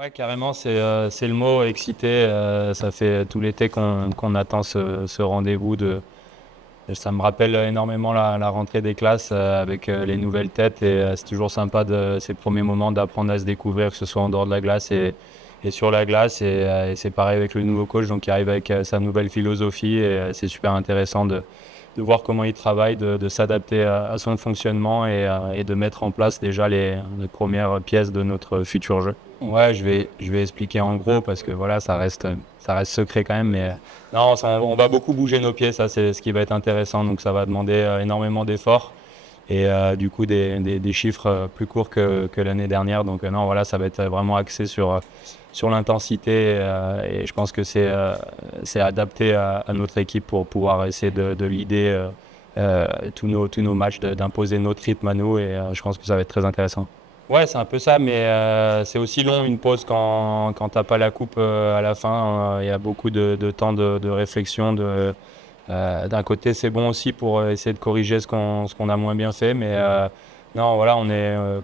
Ouais, carrément, c'est le mot, excité. Ça fait tout l'été qu'on attend ce rendez-vous. Ça me rappelle énormément la rentrée des classes avec les nouvelles têtes. Et c'est toujours sympa ces premiers moments d'apprendre à se découvrir, que ce soit en dehors de la glace et sur la glace. Et c'est pareil avec le nouveau coach, donc qui arrive avec sa nouvelle philosophie. Et c'est super intéressant de voir comment il travaille, de s'adapter à son fonctionnement et de mettre en place déjà les premières pièces de notre futur jeu. Ouais, je vais expliquer en gros parce que voilà, ça reste secret quand même. Mais non, on va beaucoup bouger nos pieds, ça c'est ce qui va être intéressant. Donc ça va demander énormément d'efforts et du coup des chiffres plus courts que l'année dernière. Donc non, voilà, ça va être vraiment axé sur l'intensité et je pense que c'est adapté à notre équipe pour pouvoir essayer de leader tous nos matchs, d'imposer notre rythme à nous et je pense que ça va être très intéressant. Ouais, c'est un peu ça, mais c'est aussi long une pause quand t'as pas la coupe à la fin. Il y a beaucoup de temps de réflexion. D'un côté, c'est bon aussi pour essayer de corriger ce qu'on a moins bien fait, mais non, voilà,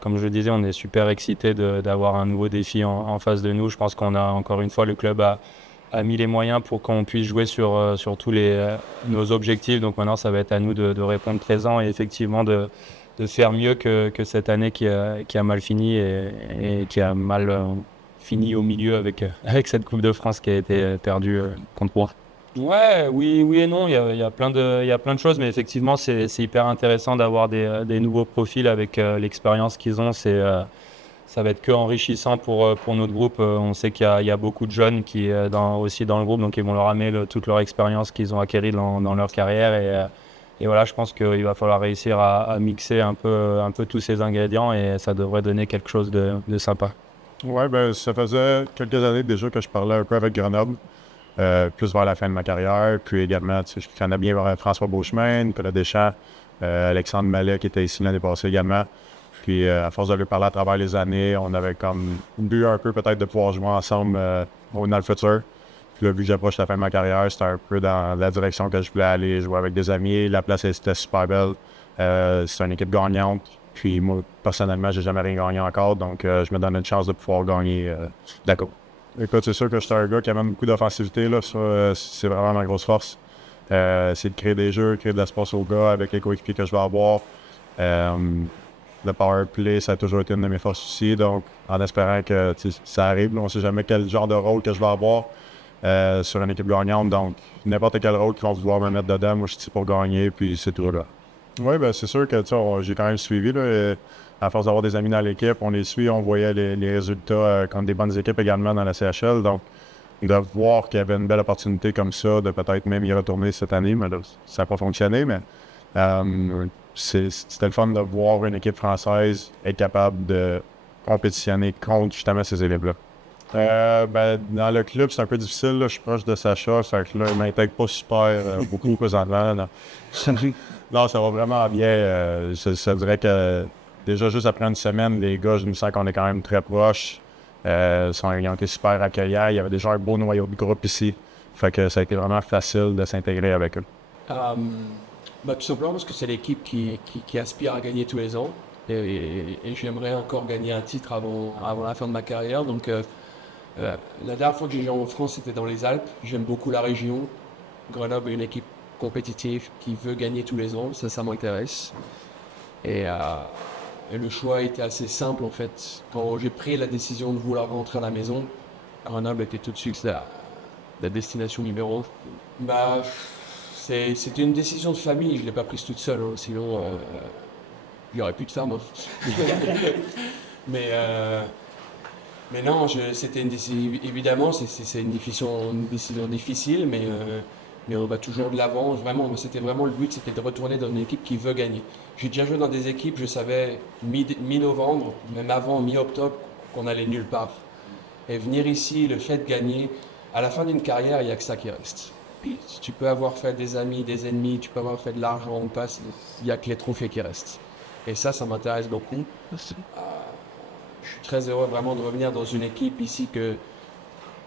comme je le disais, on est super excités d'avoir un nouveau défi en face de nous. Je pense qu'on a encore une fois le club a mis les moyens pour qu'on puisse jouer sur tous nos objectifs. Donc maintenant, ça va être à nous de répondre présent et effectivement de faire mieux que cette année qui a mal fini et qui a mal fini au milieu avec cette Coupe de France qui a été perdue contre moi. Ouais, oui, oui et non, il y a plein de choses, mais effectivement, c'est hyper intéressant d'avoir des nouveaux profils avec l'expérience qu'ils ont. Ça va être que enrichissant pour notre groupe. On sait qu'il y a beaucoup de jeunes aussi dans le groupe, donc ils vont leur amener toute leur expérience qu'ils ont acquérie dans leur carrière. Et voilà, je pense qu'il va falloir réussir à mixer un peu tous ces ingrédients et ça devrait donner quelque chose de sympa. Ouais, ben ça faisait quelques années déjà que je parlais un peu avec Grenoble, plus vers la fin de ma carrière. Puis également, tu sais, je connais bien François Beauchemin, Nicolas Deschamps, Alexandre Mallet qui était ici l'année passée également. Puis à force de lui parler à travers les années, on avait comme une but un peu peut-être de pouvoir jouer ensemble dans le futur. Puis là, vu que j'approche la fin de ma carrière, c'était un peu dans la direction que je voulais aller, jouer avec des amis. La place était super belle. C'est une équipe gagnante. Puis moi, personnellement, j'ai jamais rien gagné encore, donc je me donne une chance de pouvoir gagner la coupe. Écoute, c'est sûr que j'étais un gars qui amène beaucoup d'offensivité, là, ça, c'est vraiment ma grosse force. C'est de créer des jeux, créer de l'espace aux gars avec les coéquipiers que je vais avoir. Le power play, ça a toujours été une de mes forces aussi, donc en espérant que ça arrive, là, on ne sait jamais quel genre de rôle que je vais avoir sur une équipe gagnante, donc n'importe quel rôle qu'ils vont vouloir me mettre dedans, moi je suis ici pour gagner, puis c'est tout là. Oui, ben c'est sûr que tu sais, j'ai quand même suivi. Là, à force d'avoir des amis dans l'équipe, on les suit, on voyait les résultats contre des bonnes équipes également dans la CHL. Donc, de voir qu'il y avait une belle opportunité comme ça, de peut-être même y retourner cette année, mais là, ça n'a pas fonctionné. Mais c'était le fun de voir une équipe française être capable de compétitionner contre justement ces élèves-là. Ben, dans le club, c'est un peu difficile. Là. Je suis proche de Sacha, fait que là, il m'intègre pas super beaucoup présentement. Là. Non, ça va vraiment bien. Je dirais que déjà, juste après une semaine, les gars, je me sens qu'on est quand même très proches. Ils ont été super accueillants. Il y avait déjà un beau noyau de groupe ici. Fait que ça a été vraiment facile de s'intégrer avec eux. Euh, Tout simplement parce que c'est l'équipe qui aspire à gagner tous les ans. Et j'aimerais encore gagner un titre avant la fin de ma carrière. Donc, la dernière fois que j'ai joué en France, c'était dans les Alpes. J'aime beaucoup la région. Grenoble est une équipe compétitive qui veut gagner tous les ans. Ça m'intéresse. Et, euh, et le choix était assez simple en fait. Quand j'ai pris la décision de vouloir rentrer à la maison, Grenoble était tout de suite la destination numéro 1. Bah, c'était une décision de famille, je ne l'ai pas prise toute seule, hein, sinon il n'y aurait plus de femmes. Hein. mais, euh, mais non, c'était une décision, évidemment, c'est une décision difficile, mais on va toujours de l'avant. Vraiment, c'était vraiment le but, c'était de retourner dans une équipe qui veut gagner. J'ai déjà joué dans des équipes, je savais mi-novembre, même avant mi-octobre, qu'on allait nulle part. Et venir ici, le fait de gagner, à la fin d'une carrière, il n'y a que ça qui reste. Puis, tu peux avoir fait des amis, des ennemis, tu peux avoir fait de l'argent ou pas, il n'y a que les trophées qui restent. Et ça m'intéresse beaucoup. Je suis très heureux vraiment de revenir dans une équipe ici que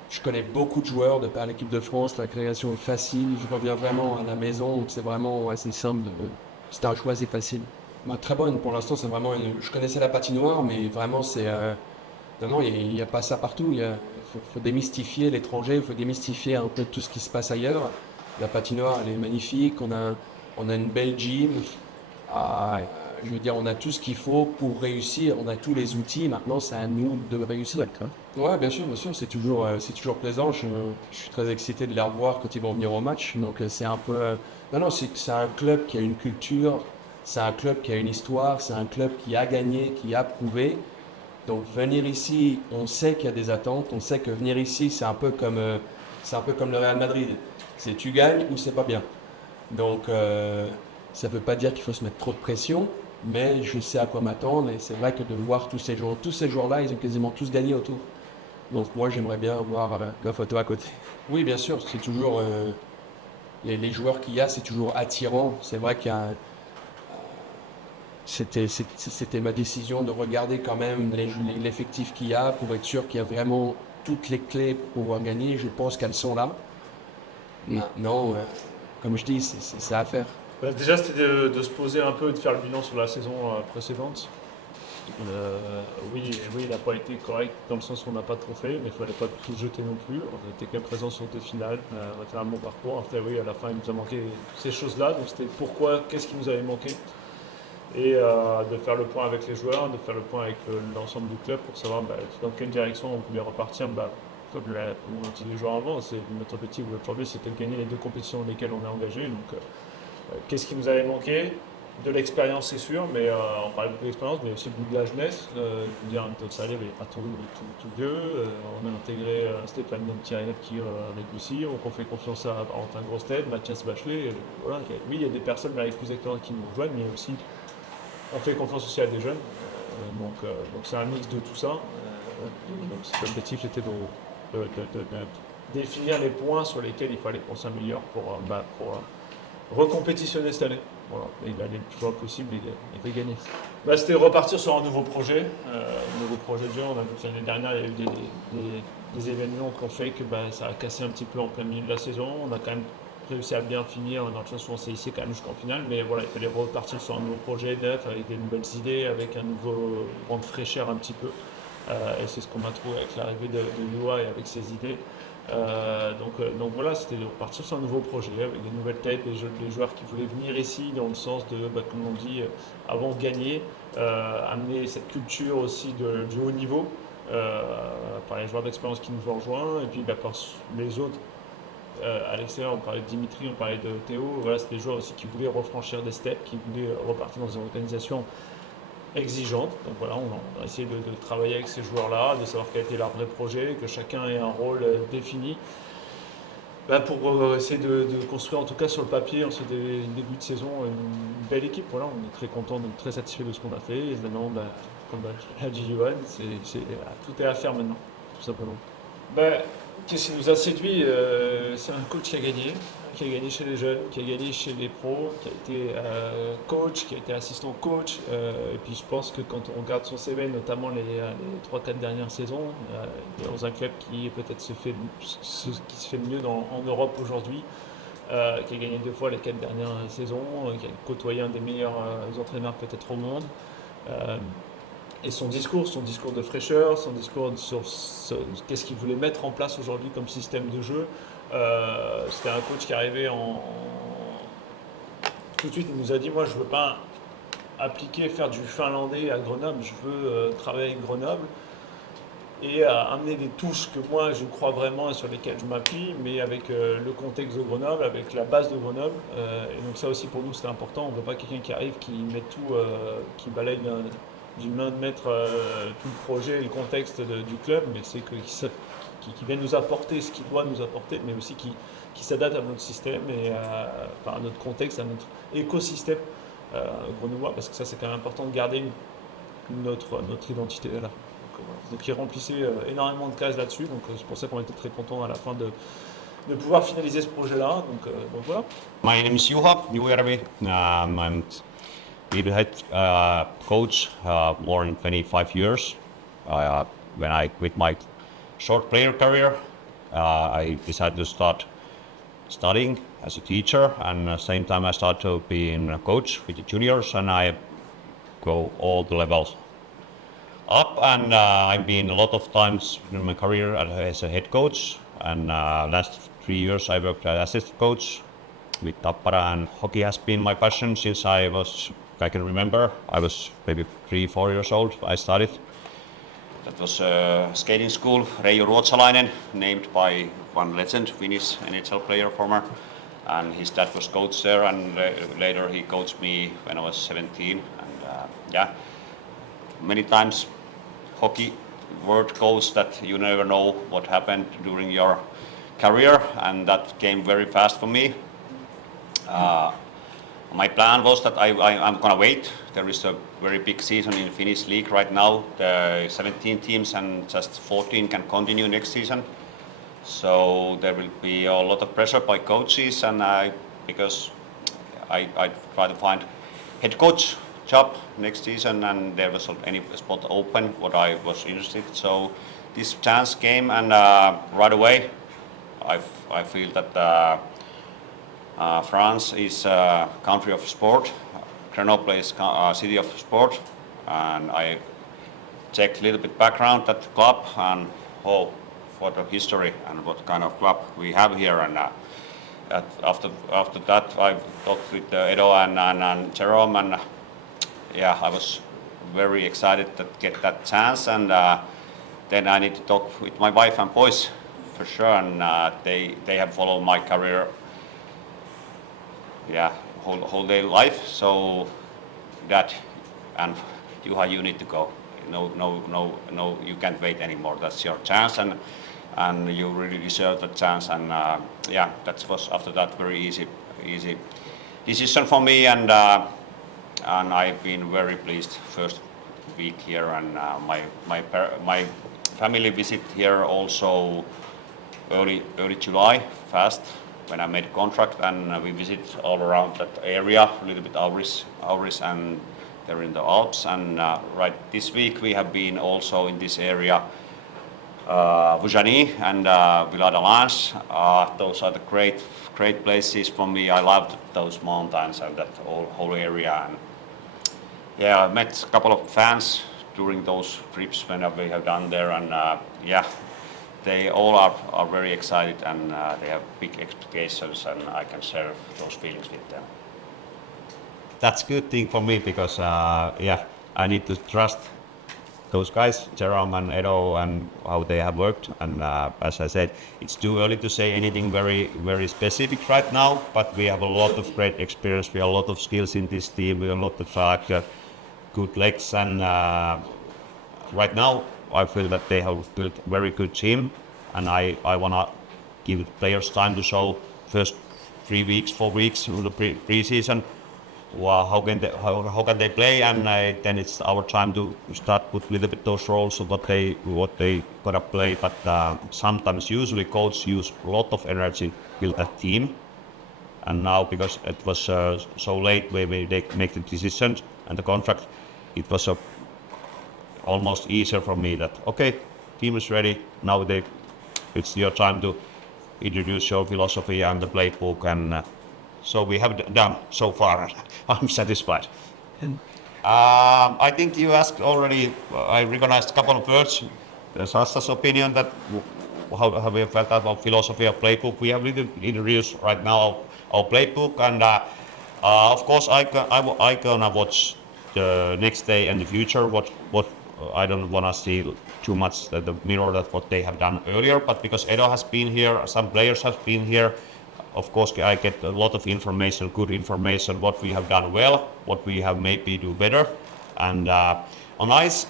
je connais beaucoup de joueurs de par l'équipe de France, la création est facile, je reviens vraiment à la maison, c'est vraiment assez simple, c'est un choix assez facile. Très bonne pour l'instant, c'est vraiment je connaissais la patinoire, mais vraiment Non, il n'y a pas ça partout. Il faut démystifier l'étranger, il faut démystifier un peu tout ce qui se passe ailleurs. La patinoire, elle est magnifique. On a une belle gym. Ah, je veux dire, on a tout ce qu'il faut pour réussir. On a tous les outils. Maintenant, c'est à nous de réussir. Ouais, bien sûr, c'est toujours plaisant. Je suis très excité de les revoir quand ils vont venir au match. Donc, c'est un peu. Non, c'est un club qui a une culture. C'est un club qui a une histoire. C'est un club qui a gagné, qui a prouvé. Donc venir ici, on sait qu'il y a des attentes, on sait que venir ici, c'est un peu comme le Real Madrid. C'est tu gagnes ou c'est pas bien. Donc ça ne veut pas dire qu'il faut se mettre trop de pression, mais je sais à quoi m'attendre et c'est vrai que de voir tous ces joueurs-là, ils ont quasiment tous gagné autour. Donc moi j'aimerais bien voir la photo à côté. Oui, bien sûr, c'est toujours les joueurs qu'il y a, c'est toujours attirant. C'est vrai qu'il y a c'était ma décision de regarder quand même l'effectif qu'il y a pour être sûr qu'il y a vraiment toutes les clés pour pouvoir gagner. Je pense qu'elles sont là. Maintenant, comme je dis, c'est à faire. Déjà, c'était de se poser un peu, de faire le bilan sur la saison précédente. Oui, il n'a pas été correct dans le sens où on n'a pas de trophée, mais il ne fallait pas tout jeter non plus. On était quand même présent sur deux finales, on a fait un bon parcours. Après, oui, à la fin, il nous a manqué ces choses-là. Donc, c'était pourquoi, qu'est-ce qui nous avait manqué et de faire le point avec les joueurs, de faire le point avec l'ensemble du club pour savoir dans quelle direction on voulait repartir. Comme l'ont dit les joueurs avant, notre objectif aujourd'hui, c'était de gagner les deux compétitions dans lesquelles on est engagé. Donc, qu'est-ce qui nous avait manqué? De l'expérience, c'est sûr, mais on parlait beaucoup d'expérience, mais aussi beaucoup de la jeunesse. Dire un Salé n'est pas tout vieux. On a intégré Stéphane Tirenev qui avec Lucie, donc on fait confiance à Valentin Grosted, Mathias Bachelet. Voilà, oui, il y a des personnes avec plus d'expérience qui nous rejoignent, mais aussi on fait confiance aussi à des jeunes. Donc c'est un mix de tout ça. Donc l'objectif était de définir les points sur lesquels il fallait qu'on s'améliore pour recompétitionner cette année. Voilà. Et il allait le plus loin possible et de gagner. C'était repartir sur un nouveau projet. Nouveau projet de jeu. On a vu que l'année dernière, il y a eu des événements qui ont fait que ça a cassé un petit peu en plein milieu de la saison. On a quand même réussi à bien finir dans le sens où on s'est hissé quand même jusqu'en finale. Mais voilà, il fallait repartir sur un nouveau projet neuf, avec des nouvelles idées, avec un nouveau vent de fraîcheur un petit peu. Et c'est ce qu'on a trouvé avec l'arrivée de Noah et avec ses idées. Donc voilà, c'était de repartir sur un nouveau projet avec des nouvelles têtes, des joueurs qui voulaient venir ici dans le sens de, comme on dit, avant de gagner, amener cette culture aussi du haut niveau par les joueurs d'expérience qui nous ont rejoints et puis par les autres. À l'extérieur, on parlait de Dimitri, on parlait de Théo, voilà, c'est des joueurs aussi qui voulaient refranchir des steps, qui voulaient repartir dans une organisation exigeante. Donc voilà, on a essayé de travailler avec ces joueurs-là, de savoir quel était leur vrai projet, que chacun ait un rôle défini. Pour essayer de construire en tout cas sur le papier en ce début de saison une belle équipe. Voilà, on est très content, très satisfait de ce qu'on a fait. Et maintenant, comme l'a dit Johan, tout est à faire maintenant, tout simplement. Qu'est-ce qui nous a séduit? C'est un coach qui a gagné chez les jeunes, qui a gagné chez les pros, qui a été coach, qui a été assistant coach. Et puis je pense que quand on regarde son CV, notamment les 3-4 dernières saisons, dans un club qui peut-être ce qui se fait mieux en Europe aujourd'hui, qui a gagné 2 fois les 4 dernières saisons, qui a côtoyé un des meilleurs entraîneurs peut-être au monde. Et son discours de fraîcheur, son discours sur qu'est-ce qu'il voulait mettre en place aujourd'hui comme système de jeu. C'était un coach qui arrivait tout de suite, il nous a dit, moi je ne veux pas faire du finlandais à Grenoble, je veux travailler avec Grenoble et amener des touches que moi je crois vraiment et sur lesquelles je m'appuie, mais avec le contexte de Grenoble, avec la base de Grenoble. Et donc ça aussi pour nous c'était important, on ne veut pas quelqu'un qui arrive, qui met tout, qui balaye d'une main de maître tout le projet et le contexte du club, mais c'est qui vient nous apporter ce qu'il doit nous apporter, mais aussi qui s'adapte à notre système et à notre contexte, à notre écosystème grenoblois, parce que ça c'est quand même important de garder notre identité là. Donc il remplissait énormément de cases là-dessus, donc c'est pour ça qu'on était très contents à la fin de pouvoir finaliser ce projet-là. Donc voilà. My name is Juha Jujärvi. I'm been head coach more than 25 years. When I quit my short player career, I decided to start studying as a teacher, and at the same time I started to be a coach with the juniors, and I go all the levels up, and I've been a lot of times in my career as a head coach, and last 3 years I worked as assistant coach with Tappara, and hockey has been my passion since I can remember. I was maybe 3-4 years old. I started. That was a skating school, Reijo Ruotsalainen, named by one legend, Finnish NHL player, former, and his dad was coach there, and later he coached me when I was 17, and yeah, many times hockey word goes that you never know what happened during your career, and that came very fast for me. My plan was that I'm gonna wait. There is a very big season in Finnish league right now. The 17 teams and just 14 can continue next season. So there will be a lot of pressure by coaches, and because I try to find head coach job next season, and there was any spot open what I was interested. So this chance came, and right away I feel that France is a country of sport. Grenoble is a city of sport, and I checked a little bit background at the club and what a history and what kind of club we have here. And after that, I talked with Edo and Jerome, and yeah, I was very excited to get that chance. And then I need to talk with my wife and boys for sure, and they have followed my career, yeah, whole day life. So that, and Juha, you need to go. No, you can't wait anymore. That's your chance, and you really deserve that chance. And yeah, that was after that very easy decision for me, and I've been very pleased first week here, and my family visit here also early July fast when I made a contract, and we visit all around that area, a little bit Auris, and they're in the Alps. And right this week we have been also in this area, Vujani and Villa de Lans. Those are the great places for me. I loved those mountains and that whole area. And yeah, I met a couple of fans during those trips when we have done there, and yeah, they all are very excited, and they have big expectations, and I can share those feelings with them. That's a good thing for me because yeah, I need to trust those guys, Jerome and Edo, and how they have worked. And as I said, it's too early to say anything very specific right now, but we have a lot of great experience. We have a lot of skills in this team. We have a lot of good legs, and right now I feel that they have built a very good team, and I want to give players time to show first 3 weeks, 4 weeks in the pre-season. How can they play, and then it's our time to start put a little bit those roles of what they gonna play. But sometimes usually coach use a lot of energy build that team, and now because it was so late when they make the decisions and the contract, it was almost easier for me that okay, team is ready now. It's your time to introduce your philosophy and the playbook, and so we have done so far. I'm satisfied. I think you asked already. I recognized a couple of words. Sassa's opinion that how we felt about philosophy of playbook. We have introduced right now our playbook, and of course I gonna watch the next day and the future. What I don't want to see too much the mirror that what they have done earlier, but because Edo has been here, some players have been here. Of course, I get a lot of information, good information, what we have done well, what we have maybe do better. And on ice,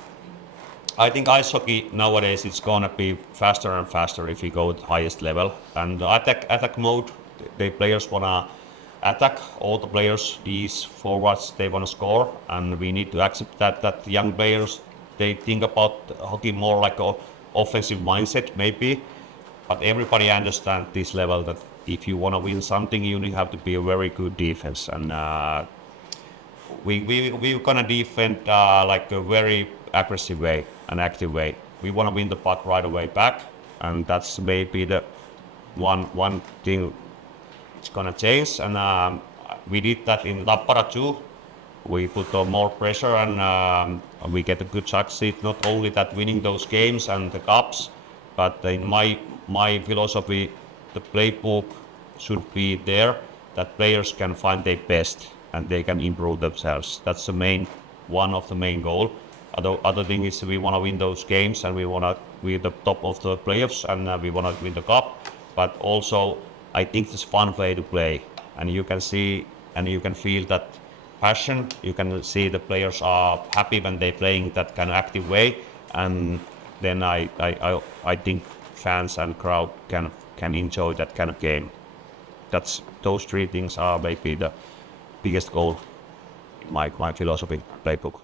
I think ice hockey nowadays it's gonna be faster and faster if we go at the highest level. And attack mode, the players wanna attack. All the players, these forwards, they wanna score, and we need to accept that young players they think about hockey more like a offensive mindset maybe. But everybody understands this level that if you want to win something, you have to be a very good defense, and we're gonna defend like a very aggressive way, an active way. We want to win the puck right away back, and that's maybe the one thing it's gonna change. And we did that in Tappara too. we put on more pressure, and we get a good succeed. Not only that winning those games and the cups, but in my philosophy, the playbook should be there that players can find their best and they can improve themselves. That's the one of the main goal. Other thing is we want to win those games, and we want to be the top of the playoffs, and we want to win the cup. But also, I think it's a fun way to play, and you can see and you can feel that passion. You can see the players are happy when they're playing that kind of active way, and then I think fans and crowd can enjoy that kind of game. Those three things are maybe the biggest goal in my philosophy playbook.